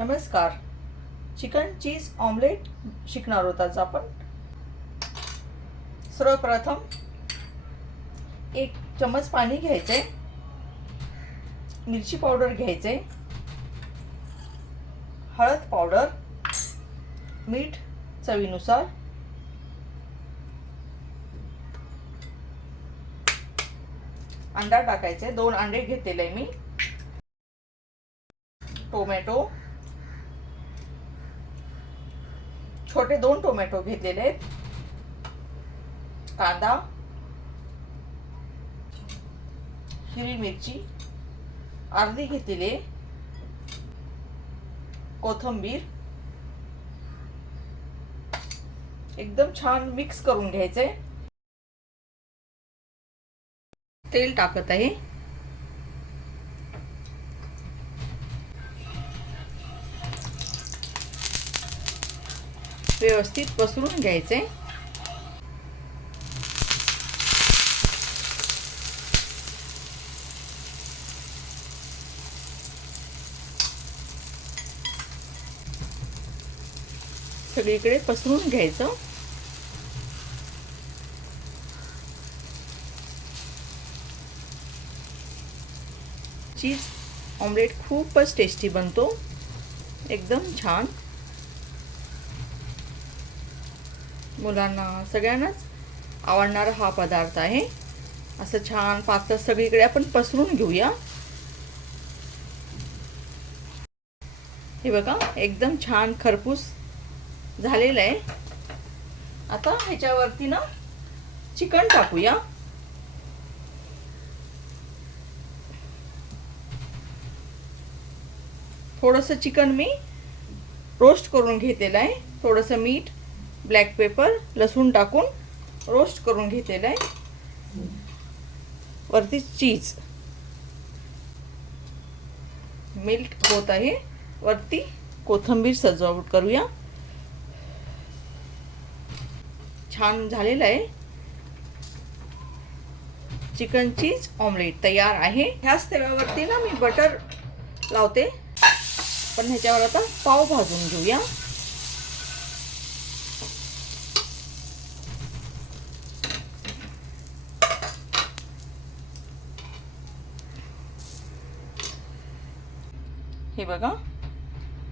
नमस्कार. Chicken cheese omelette शिकणार आहोत आज आपण. सर्वप्रथम 1 चम्मच पाणी घ्यायचे, मिरची पावडर घ्यायचे, हळद पावडर, मीठ चवीनुसार, अंडा टाकायचे. 2 अंडे घेतलेले मी, टोमॅटो, छोटे 2 टोमॅटो घेतलेले आहेत, कांदा, हिरवी मिरची अर्धी घेतलेली, कोथिंबीर एकदम छान मिक्स करून घ्यायचे. तेल टाकत आहे. व्यवस्थित पसरून घ्यायचे. सगळीकडे पसरून घ्यायचं. चीज ऑमलेट खूपच टेस्टी बनतो, एकदम छान. मुलांना सगळ्यांनाच आवडणारा हा पदार्थ आहे. असं छान पातळ सगळीकडे आपण पसरून घेऊया. हे बघा, एकदम छान खरपूस झालेलं आहे. आता ह्याच्यावरती ना चिकन टाकूया. थोडंसं चिकन मी रोस्ट करून घेतलेलं आहे. थोडंसं मीठ, ब्लॅक पेपर, लसूण टाकून रोस्ट करून घेतलेलं आहे. वरती चीज मेल्ट होत आहे. वरती कोथिंबीर सजावट करूया. छान झालेलं आहे. चिकन चीज ऑमलेट तयार आहे. ह्याच तव्यावरती ना मी बटर लावते, पण ह्याच्यावर आता पाव भाजून घेऊया. हे बघा,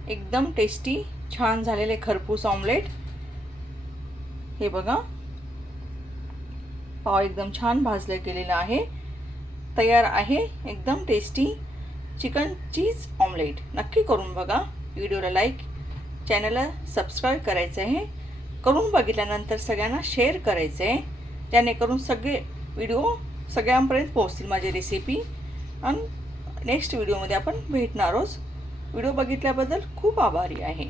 एकदम टेस्टी छान झालेले खरपूस ऑमलेट. हे बघा, पाव एकदम छान भाजले गेलेला आहे. तयार आहे एकदम टेस्टी चिकन चीज ऑमलेट. नक्की करून बघा. व्हिडिओला लाईक, चॅनलला सबस्क्राईब करायचं आहे. करून बघितल्यानंतर सगळ्यांना शेअर करायचं आहे, जेणेकरून सगळे व्हिडिओ सगळ्यांपर्यंत पोहोचतील माझी रेसिपी. आणि नेक्स्ट व्हिडिओमध्ये आपण भेटणार आहोत. व्हिडिओ बघितल्याबद्दल खूप आभारी आहे.